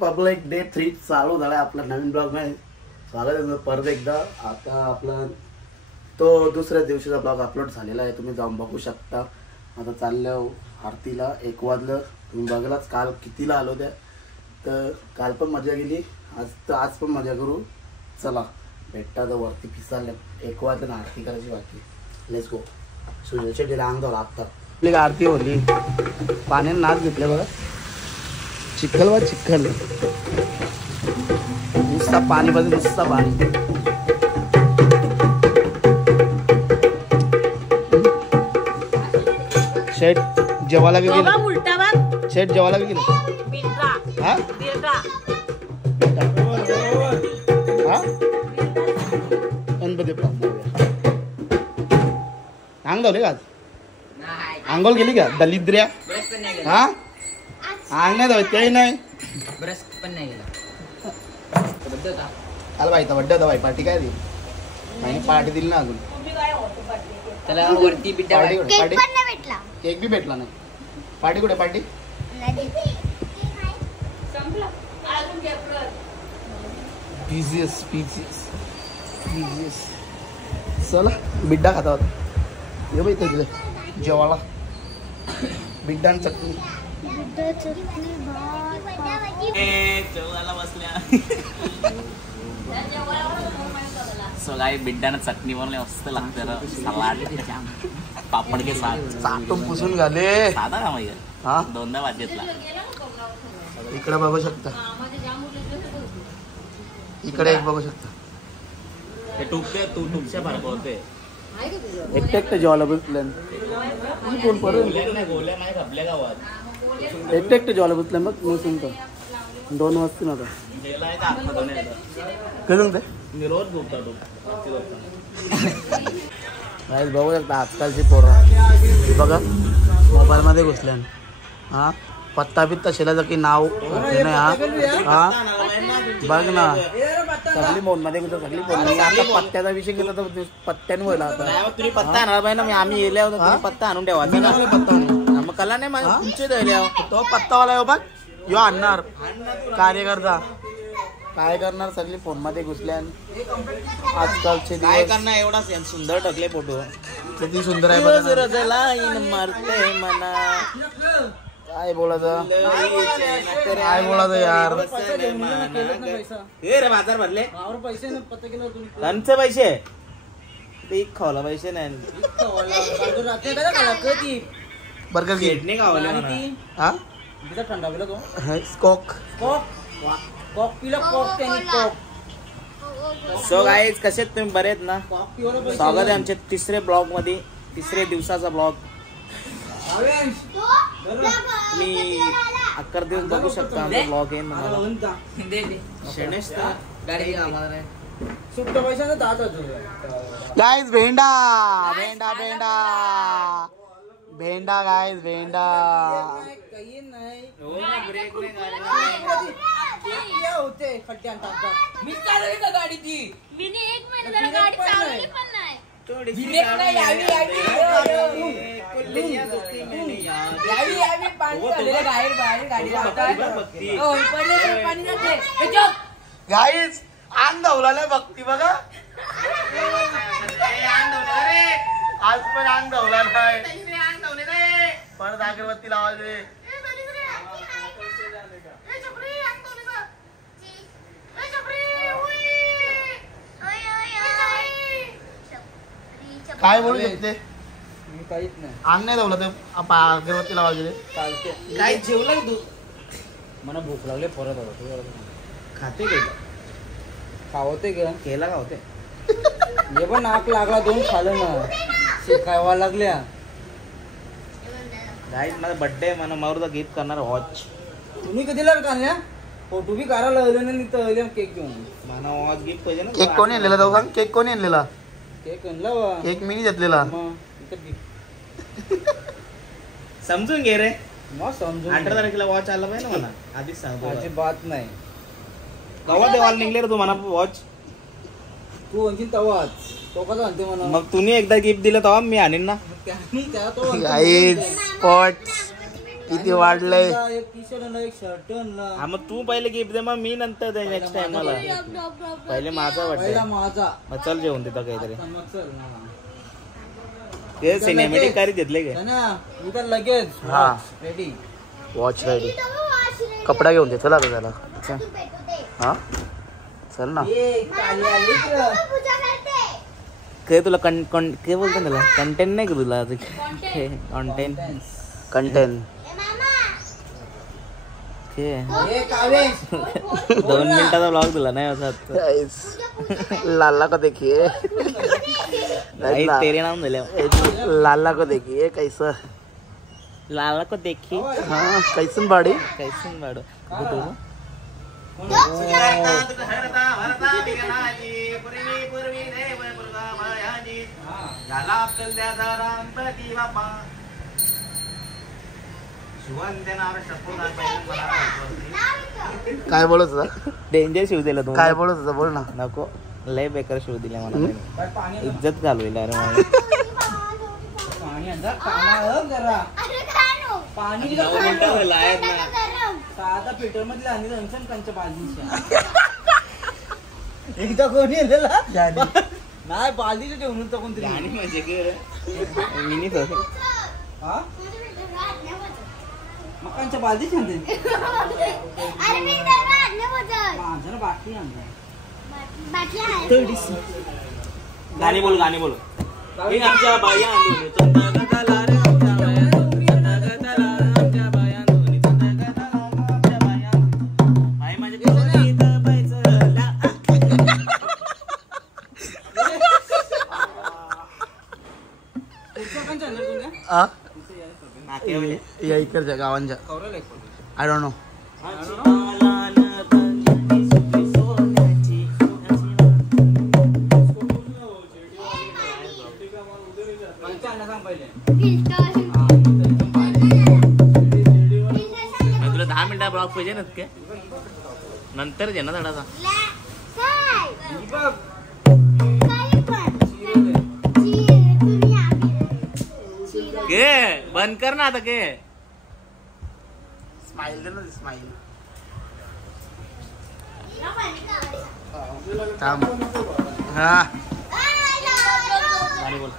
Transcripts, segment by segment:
Public day 3 चालू झाला आपला नवीन ब्लॉग मध्ये स्वागत आहे परत एकदा. आता आपला तो दुसऱ्या दिवशीचा ब्लॉग अपलोड झालेला आहे, तुम्ही जाऊन बघू शकता. आता चाललं आरतीला 1 वाजलं, तुम्ही बघलाच काल कितीला आलो त्या. तर काल पण मजा गेली, आज पण मजा करू. चला भेटता तर वरती पिसाले 1 वाजलं ना, आरती करायची बाकी. Let's go. सुजय शेट्टीला अंग झाला आता आपली आरती होली. पाण्याने नाच घेतले बघा, चिखल वा चिखल, नुसता पाणी बघ, नुसता पाणी. शेट जेवायला गेले, शेट जेवायला गेले. गणपती अंग धावले का आज? आंघोळ गेली का दलिद्र्या? हा अंग नाही धावत काही नाही. आला बाई बड्डे होता बाई, पार्टी काय दिली? पार्टी दिली ना अजून. केक बी भेटला नाही. पार्टी कुठे? पार्टी चला बिड्डा खाता होता. ये बाई तुझे जेवायला बिड्डा आणि चटणी. सो गाई बिड्डानं चटणी बनवली, मस्त लागते. सलाड पापड के साथ चाटून पुसून घाले. साधा का मग हा 2 वाजेतला. इकडे बघू शकता, इकडे एक बघू शकता. ते टुकते तू टुकच्या फरक होते. एकटे जेवायला बसलं कोण पर्यंत गोल्या नाही खपल्या गावात. एकटे जेवायला बसलं मग मी सुनतो 2 वाजता आता काय सांगते. मी रोज झोपता बघू शकता आजकालची पोरं बघा मोबाईल मध्ये घुसल्या. हा पत्ता बित्ता शिलायचं की नाव नाही. हा बघ ना, सगळी मोन मध्ये कुठं सगळी बोलली. आता पत्त्याचा विषय केला तर पत्त्याने व्हायला. आता तुम्ही पत्ता आणला पाहिजे ना. आम्ही येले होतो, तुम्ही पत्ता आणून ठेवायचा ना. पत्ता मग कला नाही माझ्या तुमचे द्यायला तो पत्तावाला आहे बघ, यो आणणार कार्यकर्ता. काय करणार, सगळी फोन मध्ये घुसल्या. आजकालचे काय करणार, एवढा सुंदर टकले फोटो. किती सुंदर आहे मारते मना. काय बोलायचं, काय बोलायचं यार. हे रे बाजार भरले त्यांचे पैसे ते खावला पैसे नाही. बर्गर गेट नाही खावले. हा थंडा पिला तो कोक कॉक पिला कॉक त्याने कॉक. सो गाईज कसे तुम्ही बरे आहेत ना? स्वागत आहे आमच्या 3रे ब्लॉग मध्ये, 3रे दिवसाचा ब्लॉग. तुम्ही 11 दिवस बघू शकता आमचा ब्लॉग आहे. सुट्ट पैशाचा दात गाईज भेंडा भेंडा भेंडा भेंडा गाईज भेंडा. काही नाही होते खड्ड्यात टाकतात. मी चालवली का गाडी ती? मी 1 महिना गाडी चालवली पण नाही. गाईज अंग धावला बघती बघा. आज पण अंग धावला नाही. परत अगरबत्ती लावायचे. काय बोलू शकते, मी काहीच नाही. अंग नाही धावलं तर अगरबत्ती लावायचे. काय जेवला तू? मला भूक लागली परत खाते का? खावते का? केला का होते? हे पण नाक लागला 2 खाल्लं ना, शिकायला लागल्या. गाईज माझा बर्थडे आहे, मला मारूचा गिफ्ट करणार वॉच. तुम्ही कधीला काढल्या फोटो बी करायला लागले ना केक घेऊन. मला वॉच गिफ्ट पाहिजे ना. केक कोणी आणलेला जाऊ सांग, केक कोणी आणलेला? केक आणला केक मी घेतलेला. समजून घे रे. मग समजून 18 तारखेला वॉच आला पाहिजे ना मला. आधीच सांगतो. अजिबात नाही. कवा देवाला निघले रे तू मला वॉच? तू आणखी तवाच तो कसा आणते म्हणा. मग तुम्ही एकदा गिफ्ट दिलं तेव्हा मी आणीन ना. त्यानी त्या तो गाईज स्पॉट किती वाढलंय एक टी शर्ट आणलं, एक शर्ट आणलं. हा मग तू पहिले गिफ्ट दे मग मी नंतर दे नेक्स्ट टाइम मला पहिले माझा पहिला वाटतं माझा. मग चल जेवून तिथं काहीतरी आता मग चल ना. ते सिनेमॅटिक कारी घेतले का ना, उद्या लगेच हा. रेडी. वॉच रेडी कपडा घेऊन दे चला त्याला हा चल ना काय तुला काय बोलतो त्याला कंटेंट नाही का तुला कंटेंट कंटेंट हे कावेश 2 मिनिटाचा ब्लॉग दिला नाही असं लाला को देखिए तेरे नाम दिले लाला को देखिए कैसा लाला को देखी हाँ कैसन बाड़ी कैसन बाडो काय बोलत होता डेंजर शिव दिला तू काय बोलत होता बोल ना नको लय बेकार शिव दिले मला काय पाणी इज्जत घालविला अरे मला पाणी अंदर कामा जरा पाणी दिलं नऊ मिनिटं लायक नाही साधा फिल्टर मध्ये आणि जंक्शन कंच्या बाजूच्या एकदा कोणी आलेला नाही बाजूला ठेवून होतं कोणतरी आणि म्हणजे मिनी हा मकांच्या बाजू छान माझं ना बाकी गाणी बोल आमच्या बाया या इकडच्या गावांच्या आय डोंट नो तुला 10 मिनिटा ब्लॉग पाहिजे ना काय नंतर दे ना थोडासा के बंद कर ना आता के स्माइल दे ना स्माइल हा गाणी बोल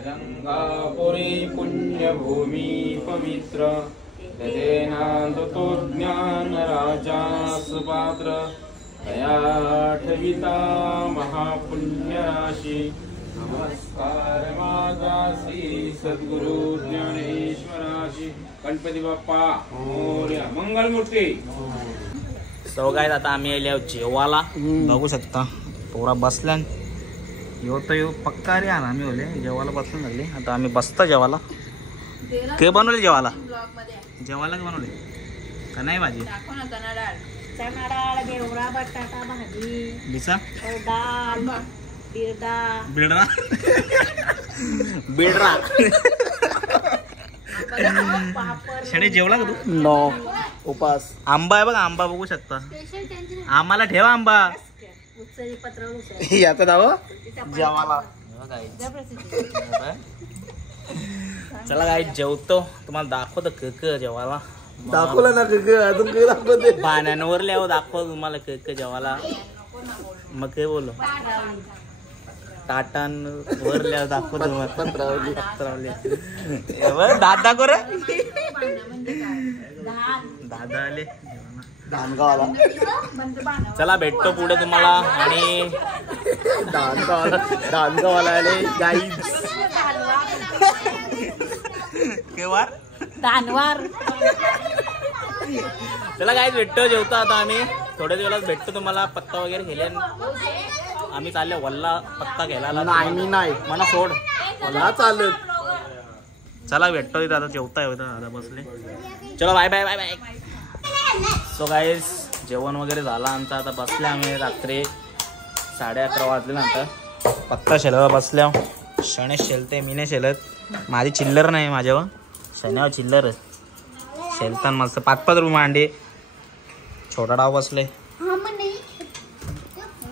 अलंगापुरी पुण्यभूमी पवित्र ददेनांतो ज्ञान राजा सुपात्र दयाठविता महापुण्य राशी नमस्कार माझा श्री सद्गुरु ज्ञानेश्वराशी गणपती बाप्पा मोरया मंगलमूर्ती. सो गाइस आता आम्ही आले आहोत जेवाला बघू शकता पोरा बसल्यान येऊ पक्का रे आला आम्ही बोले जेवायला बसून लागले आता आम्ही बसतो जेवायला के बनवले जेवायला जेवायला का बनवले का नाही भाजी चणा डाळ घेवडा बटाटा भाजी बिसा डाळ बिडरा बिडरा शेडे जेवला का तू नो उपास आंबा आहे बघा आंबा बघू शकता आम्हाला ठेवा आंबा याचं नाव जेवाला चला काय जेवतो तुम्हाला दाखवतो कक जेवायला दाखवलं ना अजून काही दाखवते पाण्यांवर लिहावं दाखव तुम्हाला कक जेवायला मग काय बोलू टाटांवर लिहावं दाखव तुम्हाला दादा को रे दादा आले धानगावाला चला भेटतो पुढे तुम्हाला आणि धानगावाला आले गाईज केवार दानवार. चला काय भेटतो जेवतो आता आम्ही थोड्या दिवसात भेटतो तुम्हाला पत्ता वगैरे गेले आम्ही चालले वल्ला पत्ता घ्यायला नाही मी नाही मला सोड मला चालत. चला भेटतो तिथं आता जेवता दादा बसले चलो bye bye bye bye. So guys जेवण वगैरे झालं आमचं आता बसले आम्ही रात्री 11:30 वाजले नंतर पत्ता शेलायला बसल्या शणेश शेलते मी नाही शेलत माझी चिल्लर नाही माझ्यावर शण्यावर चिल्लर शेलताना मस्त 5-5 रुपये मांडे छोटा डाव बसले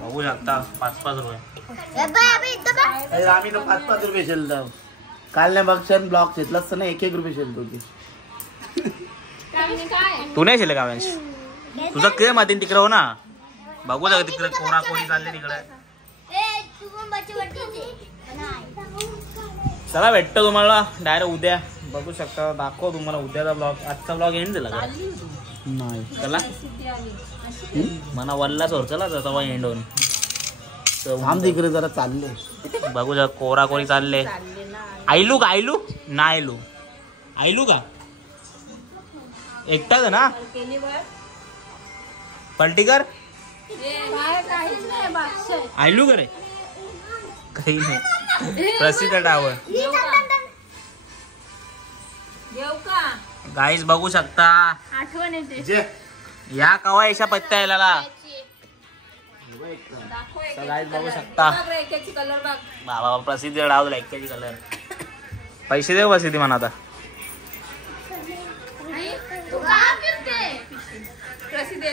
बघू शकता 5-5 रुपये. आम्ही तर 5-5 रुपये शेलतो. काल नाही बघशान ब्लॉक घेतला असतं ना 1-1 रुपये शेलतो की. तू नाही शेले गाव्यांश तुझं के मातीन तिकडे हो ना बघू जाऊ तिकडे कोरा कोरी चालले तिकडे. चला भेटतो तुम्हाला डायरेक्ट उद्या बघू शकता दाखव तुम्हाला उद्याचा ब्लॉग आजचा ब्लॉग एंड झाला का नाही चला मना वल्ला सोर चला तेव्हा एंड होऊन आम तिकडे जरा चालले बघू जा कोरा कोरी चालले. आयलू का आयलू ना आयलू आयलू का एकटाच आहे ना पलटीकर आयलू का रे काही नाही प्रसिद्ध डाव गाईज बघू शकता आठवण येते. जे या कवा यशा पत्त्या यायला गाईज बघू शकता बाबा प्रसिद्ध डाव लाईकची कलर पैसे देऊ प्रसिद्धी म्हणा आता प्रसिद्ध